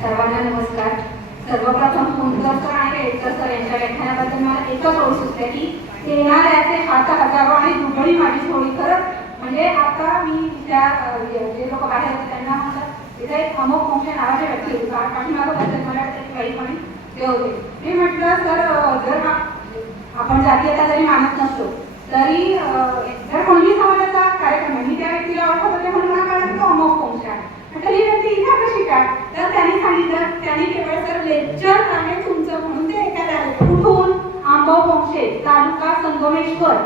सर्वांना नमस्कार. सर्वप्रथम कुंकर सर आणि रेडकर सर यांच्या व्याख्यानाबद्दल मला एकच ओळख सुचते की येणाऱ्याचे हात हजारो आणि दुबळी माझी थोडी खरंच म्हणजे आता मी त्या जे लोक बाहेर होते त्यांना म्हणतात तिथे एक अमोक मोठ्या नावाची व्यक्ती होती. पा- पाठीमागं बद्दल मला वाटतं की काही कोणी? ते होते. मी म्हटलं सर जर आपण जातीयता जरी मानत नसतो तरी जर कोणती समाजाचा कार्यक्रम आहे मी त्या व्यक्तीला ओळखत होते म्हणून मला कळलं की तो अमोक वंश आहे म्हटलं ही व्यक्ती इथं काय तर त्यांनी सांगितलं त्यांनी केवळ सर लेक्चर आहे तुमचं म्हणून ते ऐकायला आले. कुठून? आंबव वंशे तालुका संगमेश्वर.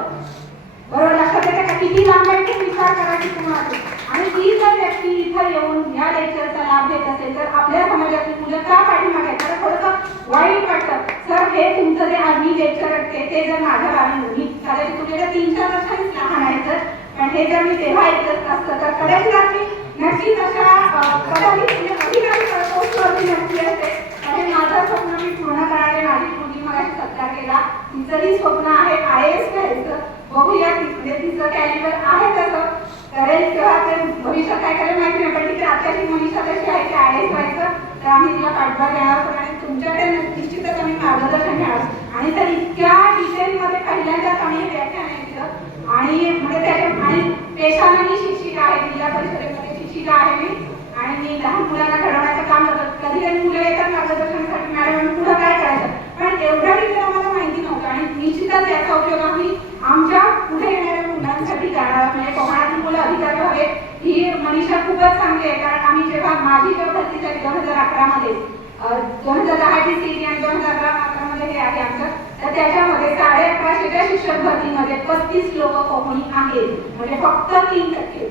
बरोबर लक्षात येते का? किती लांब आहे ते? विचार करा की तुम्हाला. आणि ही जर व्यक्ती इथं येऊन या लेक्चरचा लाभ घेत असेल तर आपल्या समाजातली मुलं का पाठीमागे आहेत? त्याला थोडंसं वाईट वाटतं. सर हे तुमचं जे आम्ही लेक्चर ते ते जर माझ्या बाळाने मी कदाचित तुमच्या तीन चार वर्षांनीच लहान आहे तर पण हे जर मी तेव्हा ऐकत असतं तर कदाचित आम्ही नक्कीच अशा कदाचित म्हणजे अधिकारी पोस्टवरती नक्की असते आणि माझं स्वप्न मी पूर्ण करणारे माझी मुलगी मला सत्कार तिचंही स्वप्न आहे आय एस करायचं बघूया म्हणजे तिचं कॅलिबर आहे तसं. करेल तेव्हा ते भविष्यात काय करेल माहिती नाही पण तिथे आत्ताची मनीषा तशी आहे की आय एस व्हायचं. तर आम्ही तिला पाठबळ देणार आणि तुमच्याकडे निश्चितच आम्ही मार्गदर्शन घ्यावं आणि तर इतक्या डिटेलमध्ये पहिल्यांदाच आम्ही व्याख्यान ऐकलं. आणि म्हणजे त्याच्या आणि पेशाने मी शिक्षिका आहे जिल्हा परिषदेमध्ये शिक्षिका आहे मी. आणि मी लहान मुलांना घडवण्याचं काम करतो कधी कधी मुलं येतात मार्गदर्शनासाठी मॅडम पुढं काय करायचं? पण एवढं डिटेल आम्हाला माहिती नव्हतं आणि निश्चितच याचा उपयोग आम्ही आमच्या पुढे येणाऱ्या मुलांसाठी करणार म्हणजे कोकणातील मुलं अधिकारी व्हावे ही मनीषा खूपच चांगली आहे. कारण आम्ही जेव्हा माझी जेव्हा भरती झाली दोन हजार अकरा मध्ये दोन हजार दहाची सीटी आणि दोन हजार अकरा मध्ये हे आहे आमचं तर त्याच्यामध्ये साडे अकराशेच्या शिक्षक भरतीमध्ये पस्तीस लोक कोकणी आहेत. म्हणजे फक्त तीन टक्के.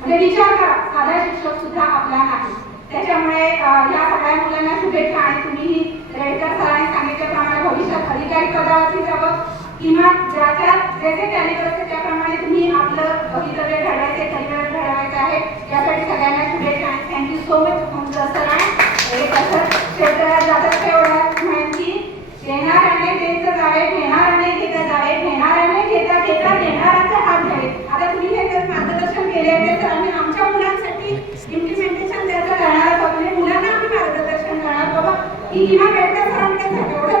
म्हणजे विचार करा साधा शिक्षक सुद्धा आपला नाही. त्याच्यामुळे या सगळ्या मुलांना शुभेच्छा आणि तुम्ही रेडकर सर सांगितल्याप्रमाणे भविष्यात अधिकारी पदावरती जावं किंवा ज्याच्या ज्याचे कॅलिबर असते त्याप्रमाणे तुम्ही आपलं भवितव्य घडवायचे करिअर घडवायचं आहे. यासाठी सगळ्यांना शुभेच्छा थँक्यू सो मच तुमचं सर आणि कसं क्षेत्रात जातात एवढ्यात माहिती आणि त्यांचं जावे घेणार आणि घेता जावे घेणार आणि घेता घेता देणाऱ्याचे हात घ्यावे. आता तुम्ही हे जर मार्गदर्शन केले आहे तर आम्ही आमच्या मुलांसाठी इम्प्लिमेंटेशन त्याचं करणार आहोत. म्हणजे मुलांना आम्ही मार्गदर्शन करणार बाबा की किंवा बेडकर सरांकडे